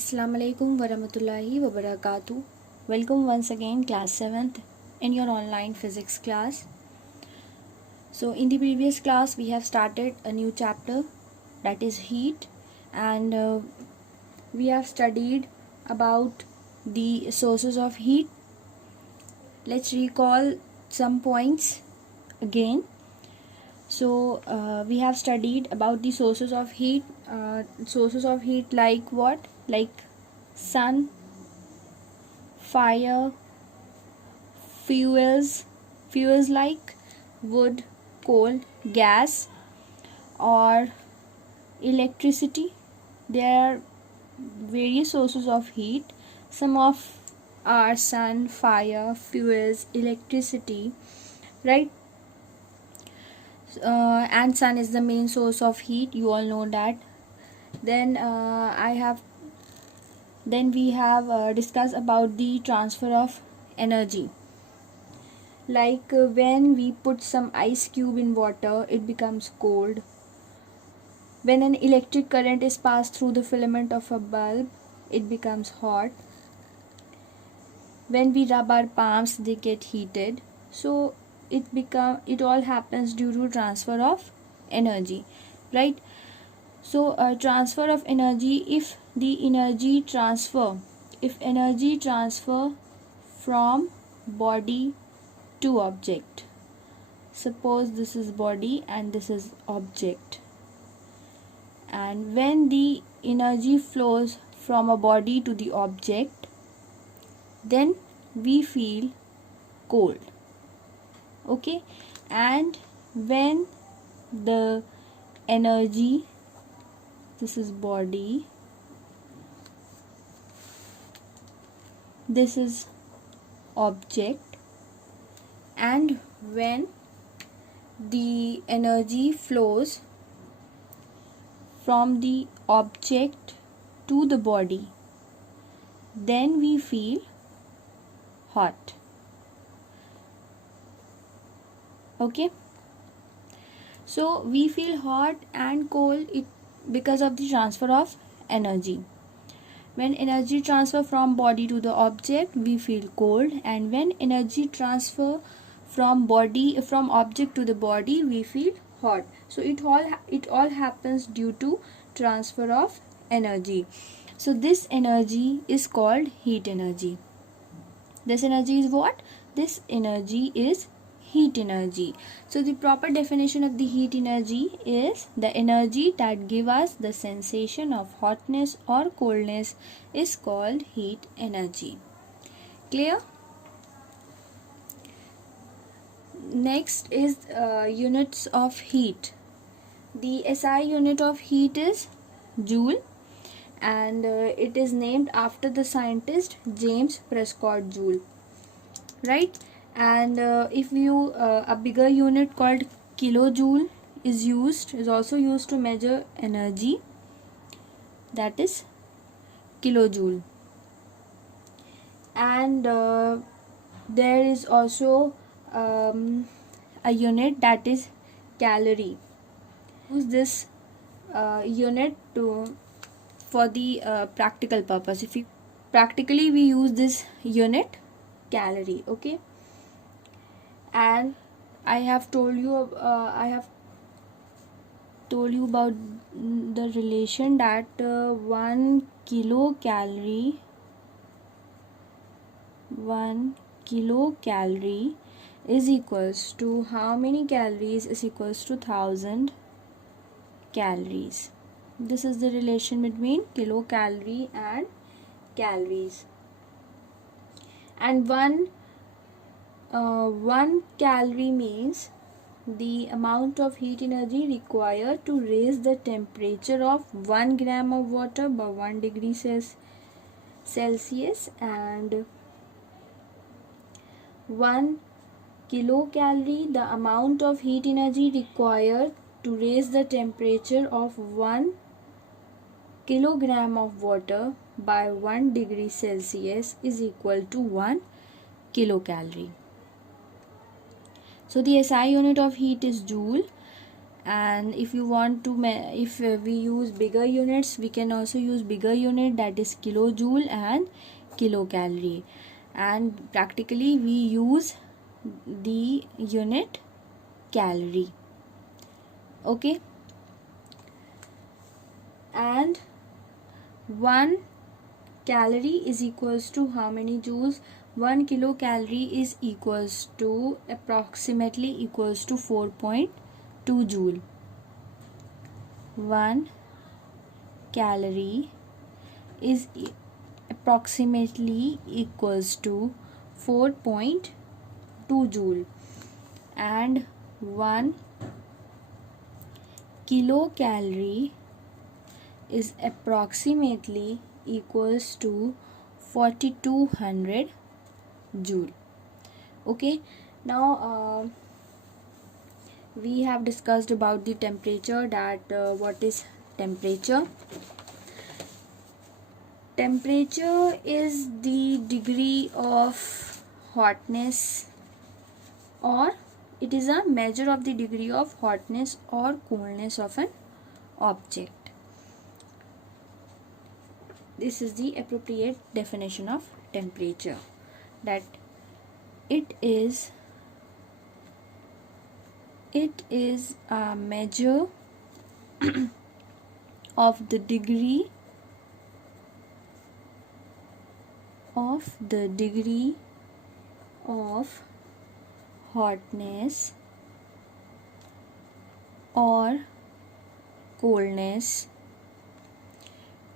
Assalamu alaikum warahmatullahi wabarakatuh. Welcome once again class 7th in your online physics class. So in the previous class we have started a new chapter, that is heat, and we have studied about the sources of heat. Let's recall some points again. So we have studied about the sources of heat. Sources of heat like what? Like sun, fire, fuels like wood, coal, gas, or electricity. There are various sources of heat. Some of are sun, fire, fuels, electricity, right? And sun is the main source of heat, you all know that. Then we have discussed about the transfer of energy. Like when we put some ice cube in water, it becomes cold. When an electric current is passed through the filament of a bulb, it becomes hot. When we rub our palms, they get heated. So it all happens due to transfer of energy, right? So transfer of energy, if energy transfer from body to object, suppose this is body and this is object, and when the energy flows from a body to the object, then we feel cold, okay? And when the energy, this is body, this is object, and when the energy flows from the object to the body, then we feel hot, okay? So we feel hot and cold because of the transfer of energy. When energy transfer from body to the object, we feel cold, and when energy transfer from object to the body, we feel hot. So it all happens due to transfer of energy. So this energy is called heat energy. This energy is what? This energy is heat energy. So the proper definition of the heat energy is the energy that gives us the sensation of hotness or coldness is called heat energy. Clear? Next is units of heat. The SI unit of heat is joule, and it is named after the scientist James Prescott Joule, right? And if you a bigger unit called kilojoule is also used to measure energy, that is kilojoule. And there is also a unit, that is calorie. Use this unit for the practical purpose. Practically we use this unit calorie, okay? And I have told you about the relation that 1 kilocalorie is equals to how many calories? Is equals to 1000 calories. This is the relation between kilocalorie and calories. And one calorie means the amount of heat energy required to raise the temperature of 1 gram of water by 1 degree Celsius, and 1 kilocalorie, the amount of heat energy required to raise the temperature of 1 kilogram of water by 1 degree Celsius is equal to 1 kilocalorie. So the SI unit of heat is joule, And if you want to if we use bigger units, we can also use bigger unit, that is kilojoule and kilocalorie. And practically we use the unit calorie. Okay, and 1 calorie is equals to how many joules? 1 kilocalorie is equals to approximately equals to 4.2 joule. 1 calorie is approximately equals to 4.2 joule, and 1 kilocalorie is approximately equals to 4200 joule. Okay, now we have discussed about the temperature, that what is temperature. Temperature is the degree of hotness, or it is a measure of the degree of hotness or coldness of an object. This is the appropriate definition of temperature, that it is a measure of the degree of hotness or coldness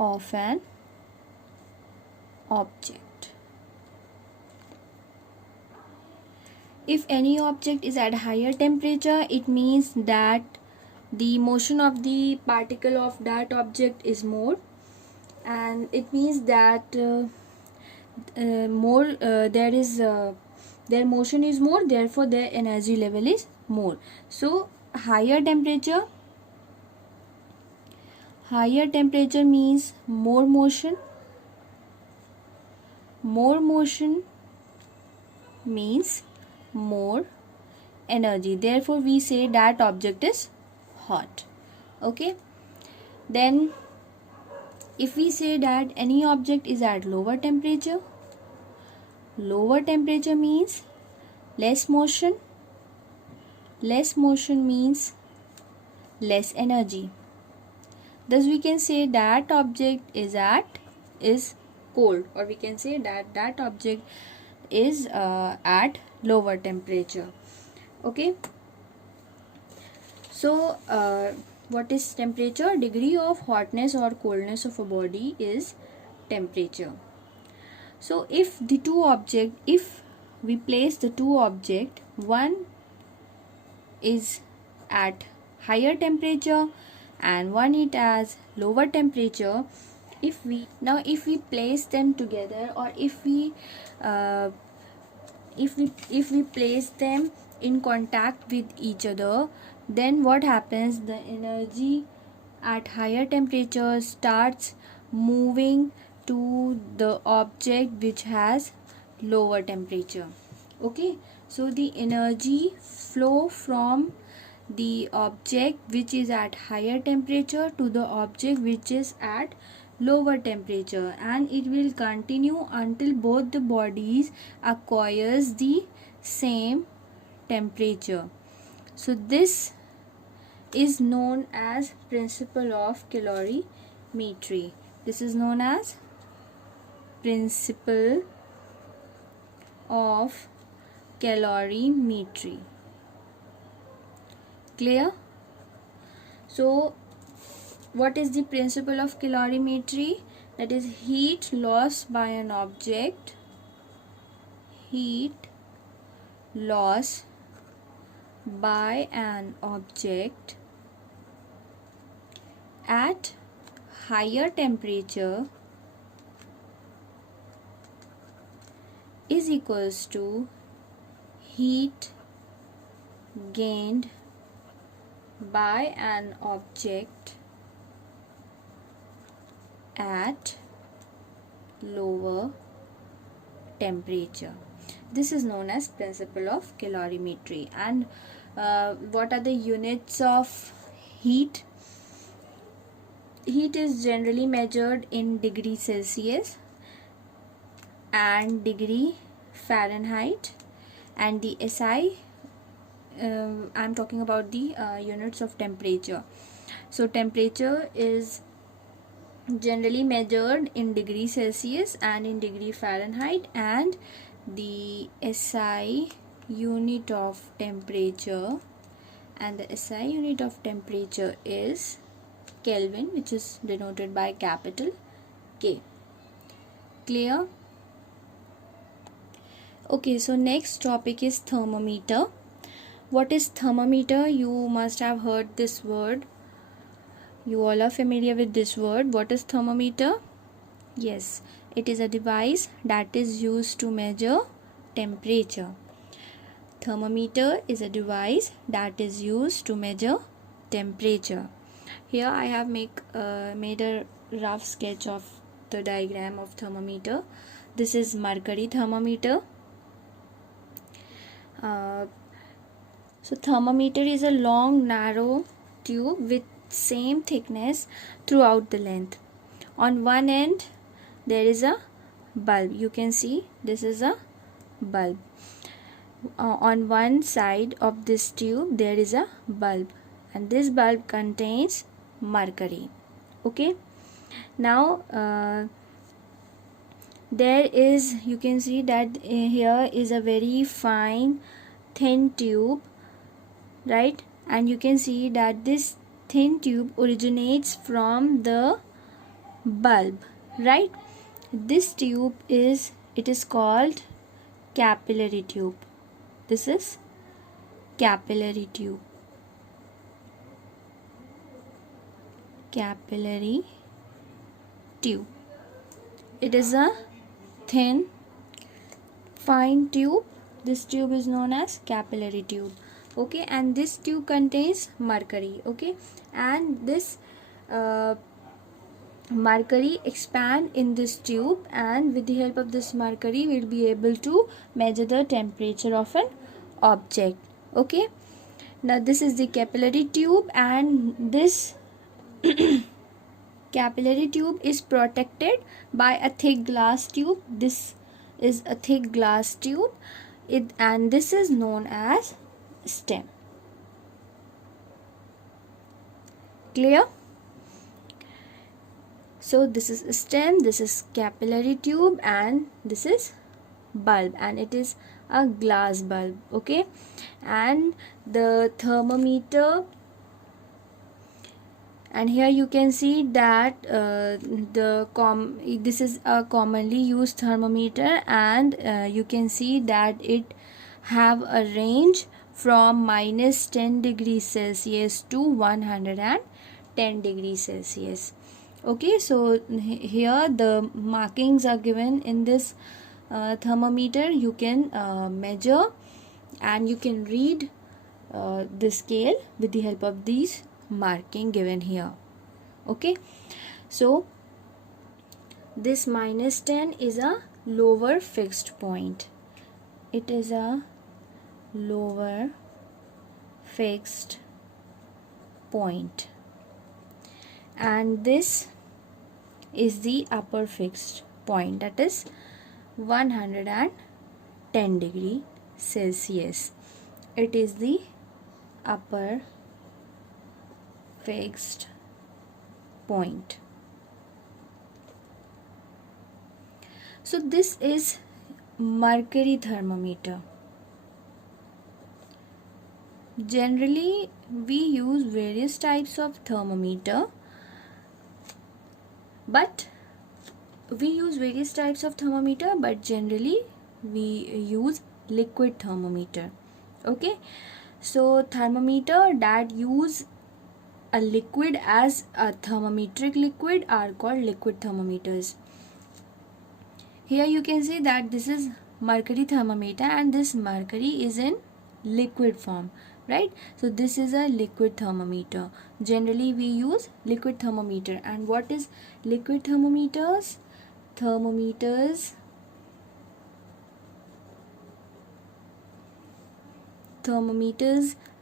of an object. If any object is at higher temperature, it means that the motion of the particle of that object is more, and it means that their motion is more, therefore their energy level is more. So higher temperature means more motion. More motion means more energy, therefore we say that object is hot. Okay, then if we say that any object is at lower temperature means less motion. Less motion means less energy. Thus we can say that object is cold, or we can say that object is at lower temperature. Okay, so what is temperature? Degree of hotness or coldness of a body is temperature. So if we place the two objects, one is at higher temperature and one it has lower temperature, if we place them together, or if we place them in contact with each other, then what happens? The energy at higher temperature starts moving to the object which has lower temperature. Okay, so the energy flow from the object which is at higher temperature to the object which is at lower temperature, and it will continue until both the bodies acquires the same temperature. So this is known as principle of calorimetry. This is known as principle of calorimetry. Clear? So what is the principle of calorimetry? That is heat loss by an object. Heat loss by an object at higher temperature is equals to heat gained by an object at lower temperature. This is known as principle of calorimetry, and What are the units of heat? Heat is generally measured in degree Celsius and degree Fahrenheit, and the SI, I'm talking about the units of temperature. So temperature is generally measured in degree Celsius and in degree Fahrenheit, and the SI unit of temperature, is Kelvin, which is denoted by capital K. Clear? Okay, so next topic is thermometer. What is thermometer? You must have heard this word. You all are familiar with this word. What is thermometer? Yes, it is a device that is used to measure temperature. Thermometer is a device that is used to measure temperature. Here I have made a rough sketch of the diagram of thermometer. This is mercury thermometer. So thermometer is a long narrow tube with same thickness throughout the length. On one end there is a bulb. You can see this is a bulb. On one side of this tube there is a bulb, and this bulb contains mercury. Okay, now there is, you can see that here is a very fine thin tube, right? And you can see that this thin tube originates from the bulb, right? This tube is called capillary tube. This is capillary tube. Capillary tube. It is a thin fine tube. This tube is known as capillary tube. Okay, and this tube contains mercury. Okay, and this mercury expand in this tube, and with the help of this mercury we will be able to measure the temperature of an object. Okay, now this is the capillary tube, and this capillary tube is protected by a thick glass tube. This is a thick glass tube, and this is known as stem. Clear? So this is stem, this is capillary tube, and this is bulb, and it is a glass bulb. Okay, and the thermometer, and here you can see that this is a commonly used thermometer, and you can see that it have a range from -10 degrees Celsius to 110 degrees Celsius. Okay, so here the markings are given in this thermometer. You can measure and you can read the scale with the help of these marking given here. Okay, so this -10 is a lower fixed point. It is a lower fixed point, and this is the upper fixed point, that is 110 degree Celsius. It is the upper fixed point. So this is mercury thermometer. Generally we use various types of thermometer, but generally we use liquid thermometer. Okay, so thermometer that use a liquid as a thermometric liquid are called liquid thermometers. Here you can see that this is mercury thermometer, and this mercury is in liquid form, right? So this is a liquid thermometer. Generally we use liquid thermometer. And what is liquid thermometers? Thermometers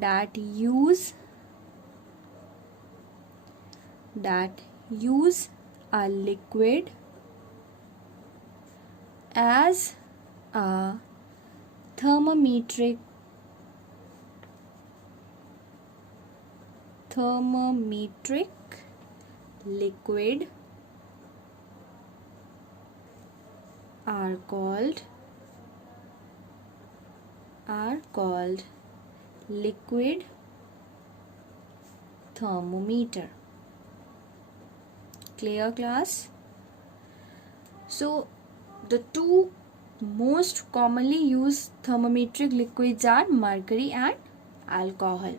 that use a liquid as a thermometric liquid are called liquid thermometer. Clear, class? So the two most commonly used thermometric liquids are mercury and alcohol.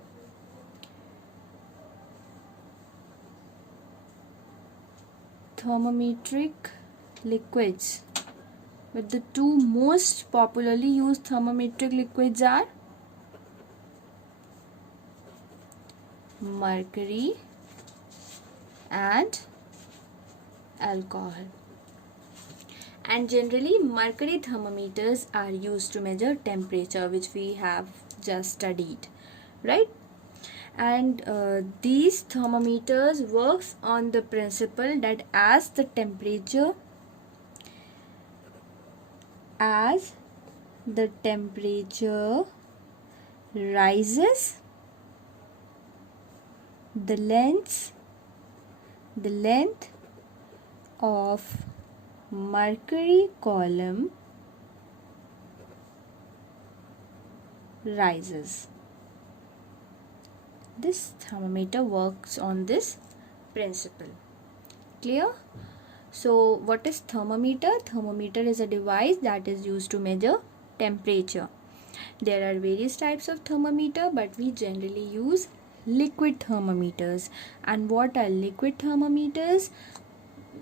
Thermometric liquids, but the two most popularly used thermometric liquids are mercury and alcohol. And generally mercury thermometers are used to measure temperature, which we have just studied, right? And these thermometers works on the principle that as the temperature rises, the length of mercury column rises. This thermometer works on this principle. Clear? So what is thermometer? Thermometer is a device that is used to measure temperature. There are various types of thermometer, but we generally use liquid thermometers. And what are liquid thermometers?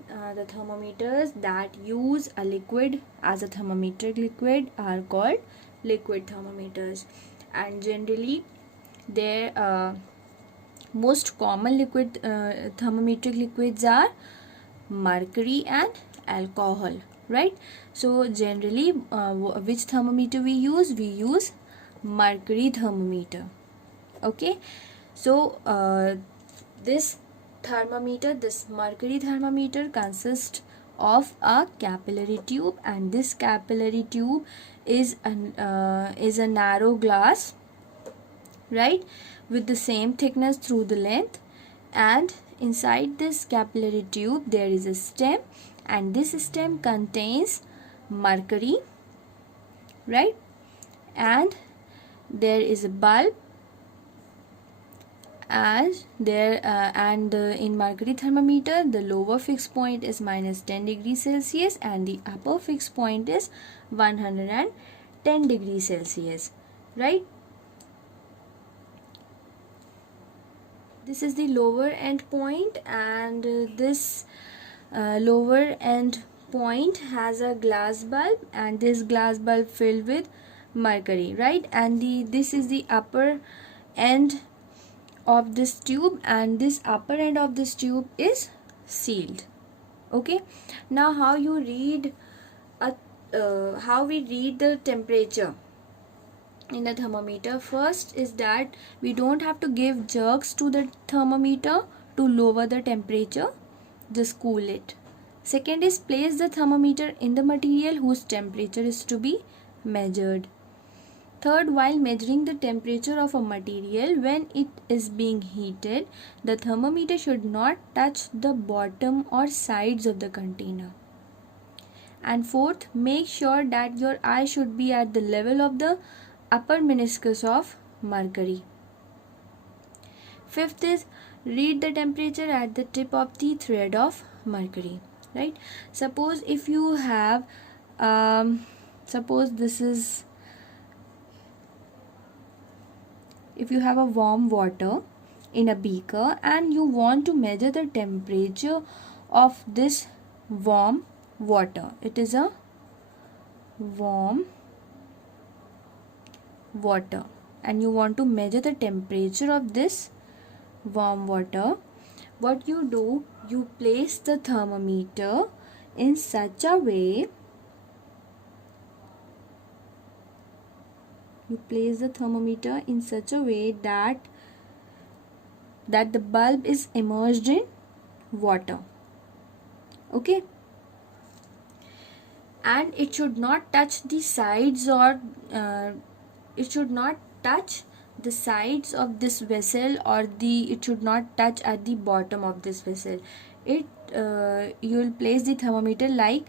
The thermometers that use a liquid as a thermometric liquid are called liquid thermometers. And generally their most common liquid thermometric liquids are mercury and alcohol, right? So generally which thermometer we use mercury thermometer. Okay, so this mercury thermometer consists of a capillary tube, and this capillary tube is a narrow glass, right, with the same thickness through the length. And inside this capillary tube there is a stem, and this stem contains mercury, right? And there is a bulb as there in mercury thermometer the lower fixed point is -10 degrees Celsius and the upper fixed point is 110 degrees Celsius, right? This is the lower end point, and this lower end point has a glass bulb, and this glass bulb filled with mercury, right? And this is the upper end of this tube, and this upper end of this tube is sealed. Okay, now how we read the temperature in a thermometer? First is that we don't have to give jerks to the thermometer to lower the temperature, just cool it. Second is place the thermometer in the material whose temperature is to be measured. Third, while measuring the temperature of a material when it is being heated, the thermometer should not touch the bottom or sides of the container. And fourth, make sure that your eye should be at the level of the upper meniscus of mercury. Fifth is read the temperature at the tip of the thread of mercury, right? Suppose if you have if you have a warm water in a beaker and you want to measure the temperature of this warm water, it is a warm water, and you want to measure the temperature of this warm water, what you do, you place the thermometer in such a way You place the thermometer in such a way that the bulb is immersed in water. Okay, and it should not touch the sides, or it should not touch the sides of this vessel, or it should not touch at the bottom of this vessel. It you will place the thermometer like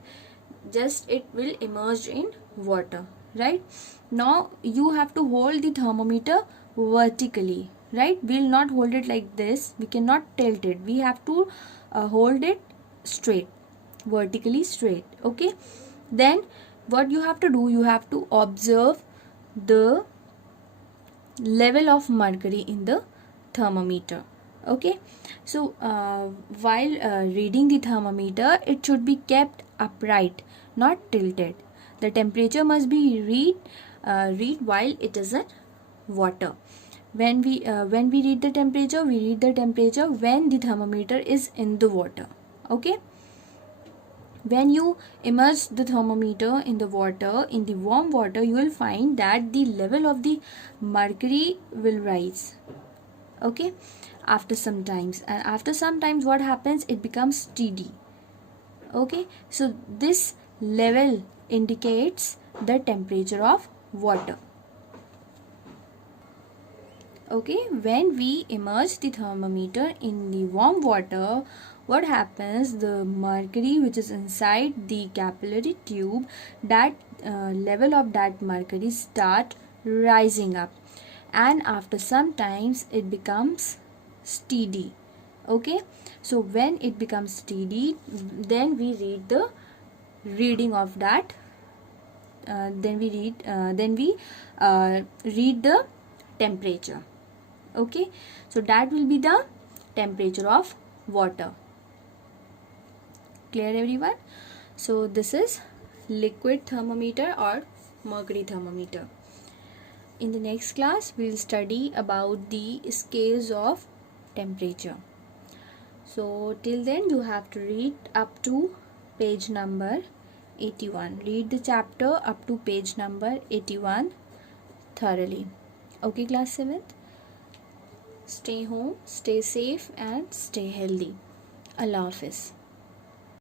just it will immerse in water, right? Now you have to hold the thermometer vertically, right? We will not hold it like this, we cannot tilt it, we have to hold it straight, vertically straight. Okay, then what you have to do, you have to observe the level of mercury in the thermometer. Okay, so while reading the thermometer, it should be kept upright, not tilted. The temperature must be read while it is in water. When we read the temperature, we read the temperature when the thermometer is in the water. Okay, when you immerse the thermometer in the water, in the warm water, you will find that the level of the mercury will rise. Okay, after some times, and after some times what happens, it becomes steady. Okay, so this level indicates the temperature of water. Okay, when we immerse the thermometer in the warm water, what happens, the mercury which is inside the capillary tube, that level of that mercury start rising up, and after some times it becomes steady. Okay, so when it becomes steady, then we read the reading of that, then we read the temperature. Okay, so that will be the temperature of water. Clear, everyone? So this is liquid thermometer or mercury thermometer. In the next class, we will study about the scales of temperature. So till then, you have to read up to page number 81. Read the chapter up to page number 81 thoroughly. Okay, class 7th? Stay home, stay safe and stay healthy. Allah Hafiz.